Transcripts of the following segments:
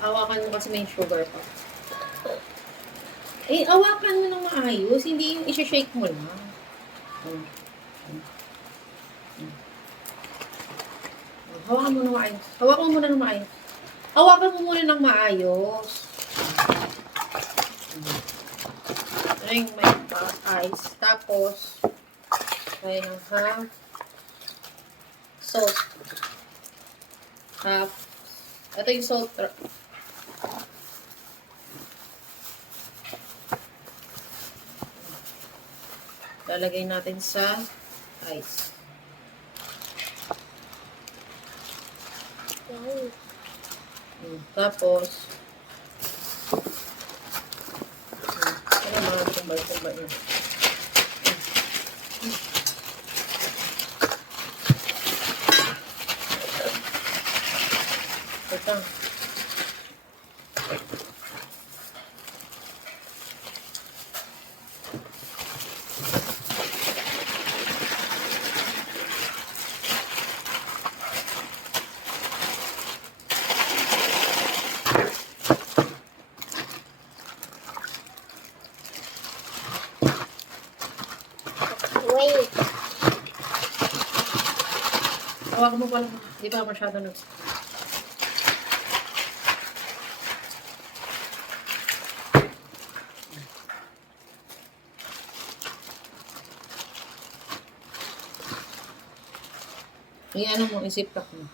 Hawakan mo kasi may sugar pa. Eh, hawakan mo ng maayos. Hindi yung i-shake mo lang. Hawakan mo ng maayos. Hawakan mo muna ng maayos. Hawakan mo muna ng maayos. Ito yung may ice. Tapos, may ng half salt. Half. Ito yung salt. Lalagay natin sa ice. Tapos, ano mga tumbal-tumbal niya. Ito. Wait. Hawakan mo pala. Di ba masyado na. Yung ano mo, isip ka mo.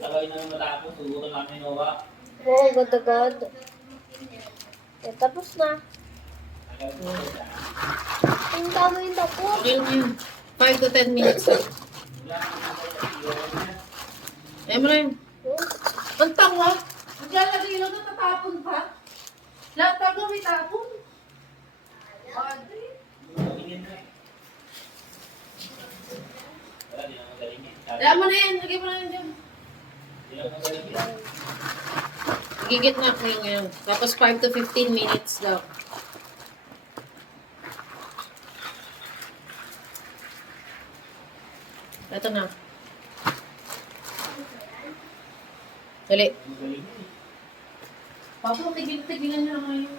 Tagay na matapos, sugutan namin Noah. Oo, agad-agad. Eh, tapos na. Hinta mo yung tapos. Okay lang yun. 5 to 10 minutes. Ayaw mo na yun. Ang tanga. Maglalagay lang na tatapon pa. Lahat tago may tapon. Padre. Ayaw mo na yan. Lagay mo na yan dyan. Gigit na ako yung ngayon. Tapos 5 to 15 minutes daw. Ito na. Dali. Papa, tigil-tigilan nyo na ngayon.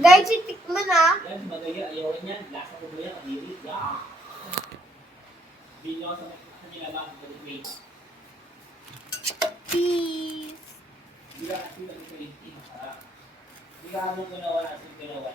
Guys, itikman ah. Yan, magaya, ayaw niya. Lasa ko ba yan? Kadiri. Video sa kanila ba? Peace. Hindi ka kasi nag-20. Hindi ka mo ginawa natin ginawa.